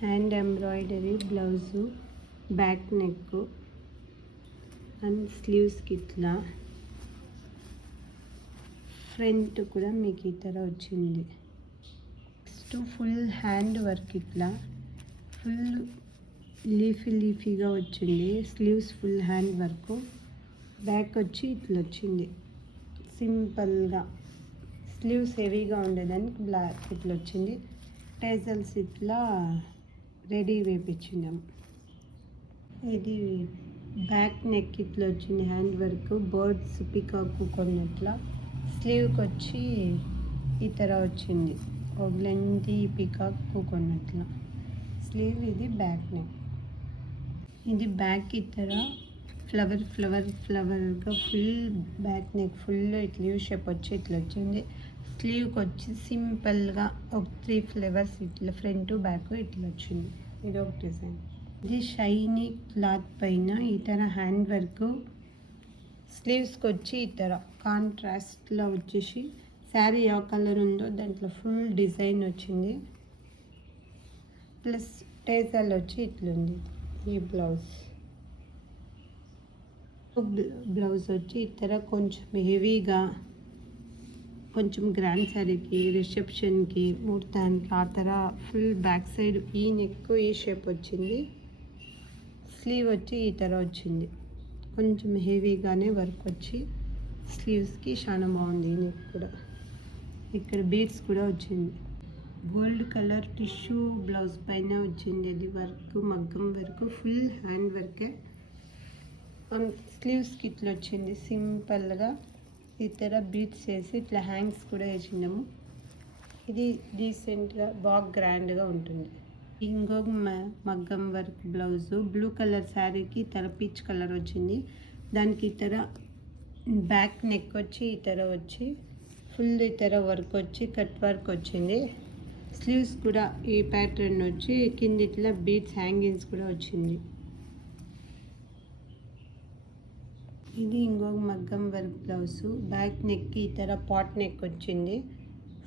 Hand embroidery blouse, back neck and స్లీవ్స్కి ఇట్లా, front కూడా మీకు ఇతర వచ్చింది. నెక్స్ట్ ఫుల్ హ్యాండ్ వర్క్ ఇట్లా ఫుల్ లీఫీగా వచ్చింది. Sleeves full hand work, back వచ్చి ఇట్లా వచ్చింది సింపుల్గా. స్లీవ్స్ హెవీగా ఉండేదానికి బ్లాక్ ఇట్లా వచ్చింది. టేజల్స్ ఇట్లా రెడీ వేపించినాము. ఇది బ్యాక్ నెక్ ఇట్లా వచ్చింది హ్యాండ్ వర్క్, బర్డ్స్ పికాక్ కొన్నట్ల. స్లీవ్కి వచ్చి ఇతర వచ్చింది, ఒక లెంతీ పికాక్ కొన్నట్ల స్లీవ్. ఇది బ్యాక్ నెక్. ఇది బ్యాక్ ఇతర ఫ్లవర్గా ఫుల్ బ్యాక్ నెక్ ఫుల్ ఇట్లా యూ షేప్ వచ్చి ఇట్లా వచ్చింది. స్లీవ్కి వచ్చి సింపుల్గా ఒక 3 ఫ్లవర్స్ ఇట్లా ఫ్రంట్ బ్యాక్ ఇట్లా వచ్చింది. ఇది ఒక డిజైన్. ఇది షైనీ క్లాత్ పైన ఇతర హ్యాండ్ వర్క్, స్లీవ్స్కి వచ్చి ఇతర కాంట్రాస్ట్లో వచ్చేసి శారీ ఏ కలర్ ఉందో దాంట్లో ఫుల్ డిజైన్ వచ్చింది. ప్లస్ టేజల్ వచ్చి ఇట్లుంది. ఈ బ్లౌజ్ వచ్చి ఇతర కొంచెం హెవీగా, కొంచెం గ్రాండ్ శారీకి, రిసెప్షన్కి, ముహూర్తానికి ఆ తర ఫుల్ బ్యాక్ సైడ్ ఈ నెక్ ఈ షేప్ వచ్చింది. స్లీవ్ వచ్చి ఈ తర వచ్చింది. కొంచెం హెవీగానే వర్క్ వచ్చి స్లీవ్స్కి చాలా బాగుంది. ఈ నెక్ కూడా ఇక్కడ బీడ్స్ కూడా వచ్చింది. గోల్డ్ కలర్ టిష్యూ బ్లౌజ్ పైన వచ్చింది. ఇది వర్క్ మగ్గం వర్క్ ఫుల్ హ్యాండ్ వర్కే. స్లీవ్స్కి ఇట్లా వచ్చింది సింపుల్గా. ఇతర బీట్స్ వేసి ఇట్లా హ్యాంగ్స్ కూడా వేసినాము. ఇది డీసెంట్గా బాగా గ్రాండ్గా ఉంటుంది. ఇంకొక మగ్గం వర్క్ బ్లౌజు బ్లూ కలర్ శారీకి ఇతర పీచ్ కలర్ వచ్చింది. దానికి ఇతర బ్యాక్ నెక్ వచ్చి ఇతర వచ్చి ఫుల్ ఇతర వర్క్ వచ్చి కట్ వర్క్ వచ్చింది. స్లీవ్స్ కూడా ఈ ప్యాటర్న్ వచ్చి కింద ఇట్లా బీట్స్ హ్యాంగింగ్స్ కూడా వచ్చింది. ఇది ఇంకొక మగ్గం వర్క్ బ్లౌజు. బ్యాక్ నెక్కి ఇతర పాట్ నెక్ వచ్చింది.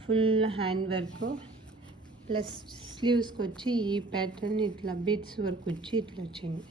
ఫుల్ హ్యాండ్ వర్క్ ప్లస్ స్లీవ్స్కి వచ్చి ఈ ప్యాటర్న్ ఇట్లా బీట్స్ వర్క్ వచ్చి ఇట్లా వచ్చింది.